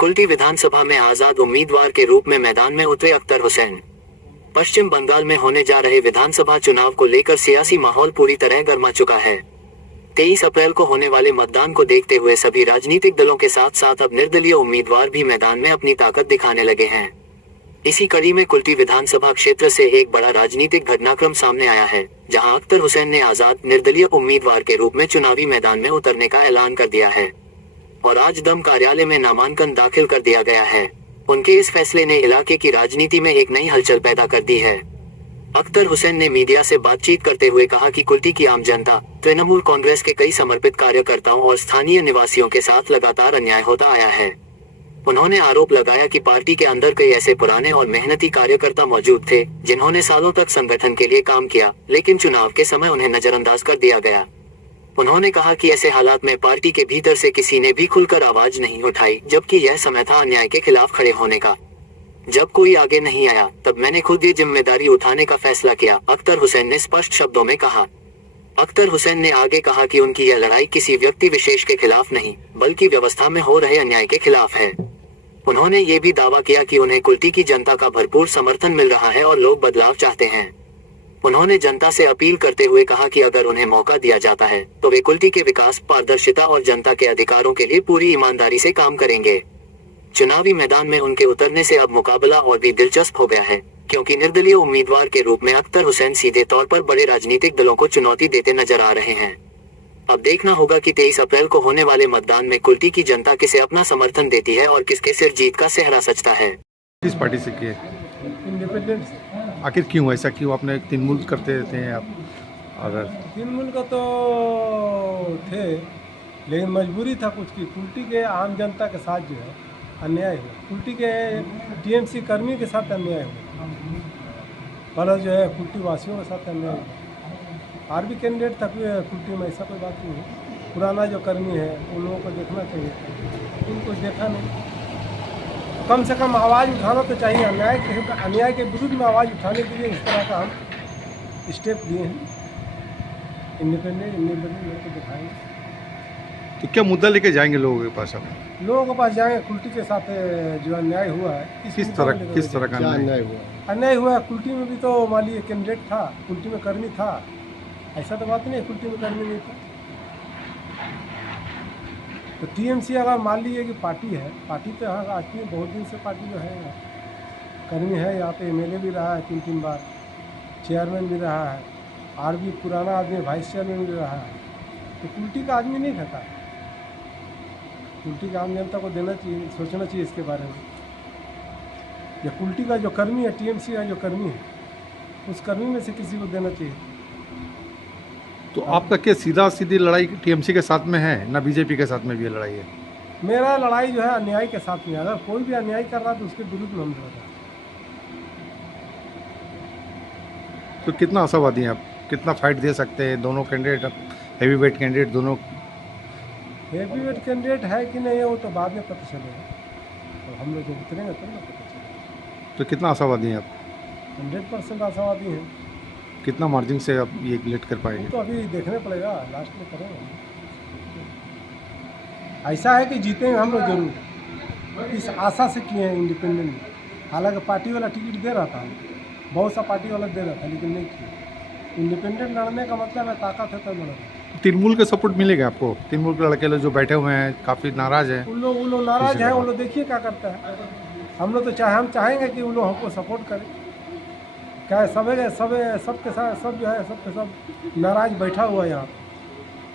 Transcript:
कुल्टी विधानसभा में आजाद उम्मीदवार के रूप में मैदान में उतरे अख्तर हुसैन। पश्चिम बंगाल में होने जा रहे विधानसभा चुनाव को लेकर सियासी माहौल पूरी तरह गर्मा चुका है। 23 अप्रैल को होने वाले मतदान को देखते हुए सभी राजनीतिक दलों के साथ साथ अब निर्दलीय उम्मीदवार भी मैदान में अपनी ताकत दिखाने लगे हैं। इसी कड़ी में कुल्टी विधानसभा क्षेत्र से एक बड़ा राजनीतिक घटनाक्रम सामने आया है, जहां अख्तर हुसैन ने आजाद निर्दलीय उम्मीदवार के रूप में चुनावी मैदान में उतरने का ऐलान कर दिया है और आज दम कार्यालय में नामांकन दाखिल कर दिया गया है। उनके इस फैसले ने इलाके की राजनीति में एक नई हलचल पैदा कर दी है। अख्तर हुसैन ने मीडिया से बातचीत करते हुए कहा कि कुल्टी की आम जनता, तृणमूल कांग्रेस के कई समर्पित कार्यकर्ताओं और स्थानीय निवासियों के साथ लगातार अन्याय होता आया है। उन्होंने आरोप लगाया कि पार्टी के अंदर कई ऐसे पुराने और मेहनती कार्यकर्ता मौजूद थे जिन्होंने सालों तक संगठन के लिए काम किया, लेकिन चुनाव के समय उन्हें नजरअंदाज कर दिया गया। उन्होंने कहा कि ऐसे हालात में पार्टी के भीतर से किसी ने भी खुलकर आवाज नहीं उठाई, जबकि यह समय था अन्याय के खिलाफ खड़े होने का। जब कोई आगे नहीं आया, तब मैंने खुद ये जिम्मेदारी उठाने का फैसला किया, अख्तर हुसैन ने स्पष्ट शब्दों में कहा। अख्तर हुसैन ने आगे कहा कि उनकी यह लड़ाई किसी व्यक्ति विशेष के खिलाफ नहीं, बल्कि व्यवस्था में हो रहे अन्याय के खिलाफ है। उन्होंने ये भी दावा किया कि उन्हें कुल्टी की जनता का भरपूर समर्थन मिल रहा है और लोग बदलाव चाहते हैं। उन्होंने जनता से अपील करते हुए कहा कि अगर उन्हें मौका दिया जाता है तो वे कुल्टी के विकास, पारदर्शिता और जनता के अधिकारों के लिए पूरी ईमानदारी से काम करेंगे। चुनावी मैदान में उनके उतरने से अब मुकाबला और भी दिलचस्प हो गया है, क्योंकि निर्दलीय उम्मीदवार के रूप में अख्तर हुसैन सीधे तौर पर बड़े राजनीतिक दलों को चुनौती देते नजर आ रहे हैं। अब देखना होगा कि 23 अप्रैल को होने वाले मतदान में कुल्टी की जनता किसे अपना समर्थन देती है और किसके सिर जीत का सेहरा सजता है। किस पार्टी से किए? इंडिपेंडेंस। आखिर क्यों ऐसा, क्यों आपने तृणमूल करते रहते हैं आप? अगर तृणमूल का तो थे, लेकिन मजबूरी था कुछ की। कुल्टी के आम जनता के साथ जो है अन्याय हुआ, कुल्टी के टीएमसी कर्मी के साथ अन्याय हुआ, प्लस जो है कुल्टी वासियों के साथ अन्याय हुआ। और भी कैंडिडेट तक कुल्टी में, ऐसा कोई बात नहीं है। पुराना जो कर्मी है उन लोगों को देखना चाहिए, उनको देखा नहीं। कम से कम आवाज़ उठाना तो चाहिए। अन्याय के विरुद्ध में आवाज़ उठाने के लिए इस तरह का हम स्टेप लिए हैं। इंडिपेंडेंट लोगों को दिखाएंगे। तो क्या मुद्दा लेके जाएंगे लोगों के पास? आप लोगों के पास जाएंगे। कुल्टी के साथ जो अन्याय हुआ है, किस तरह का अन्याय हुआ? अन्याय हुआ है। कुल्टी में भी तो मान लीजिए कैंडिडेट था, कुल्टी में कर्मी था, ऐसा तो बात नहीं, कुल्टी में कर्मी नहीं था। तो टीएमसी अगर मान लीजिए कि पार्टी है, पार्टी तो यहाँ आती है बहुत दिन से, पार्टी जो है कर्मी है, यहाँ पे एमएलए भी रहा है 3 बार, चेयरमैन भी रहा है, और भी पुराना आदमी वाइस चेयरमैन भी रहा है। तो कुल्टी का आदमी नहीं खाता। कुल्टी का आम जनता को देना चाहिए, सोचना चाहिए इसके बारे में। या कुल्टी का जो कर्मी है, टीएमसी का जो कर्मी है, उस कर्मी में से किसी को देना चाहिए। तो आपका क्या सीधा सीधी लड़ाई टीएमसी के साथ में है, ना बीजेपी के साथ में भी ये लड़ाई है? मेरा लड़ाई जो है अन्याय के साथ में। अगर कोई भी अन्याय कर रहा है तो उसके विरुद्ध में हम लड़ रहे हैं। तो कितना आशावादी हैं आप, कितना फाइट दे सकते हैं दोनों कैंडिडेट, हैवी वेट कैंडिडेट दोनों? हैवी वेट कैंडिडेट है कि नहीं है वो तो बाद में पता चलेगा। तो हम लोग जब उतरेंगे तब ना पता चलेगा। तो कितना आशावादी हैं आप? 100% आशावादी हैं। कितना मार्जिन से आप ये लेट कर पाएंगे? तो अभी देखने पड़ेगा, लास्ट में करेंगे। ऐसा है कि जीतेंगे हम लोग जरूर, इस आशा से किए हैं इंडिपेंडेंट में। हालांकि पार्टी वाला टिकट दे रहा था, बहुत सा पार्टी वाला दे रहा था, लेकिन नहीं किया। इंडिपेंडेंट लड़ने का मतलब है ताकत है तब लड़ रहे। तृणमूल का सपोर्ट मिलेगा आपको? तृणमूल के लड़के लोग जो बैठे हुए हैं काफ़ी नाराज़ हैं। उन लोग नाराज हैं, उन लोग देखिए क्या करता है। हम लोग तो हम चाहेंगे कि उन लोग हमको सपोर्ट करें। क्या सबके साथ सब जो है सबके सब नाराज बैठा हुआ है यहाँ।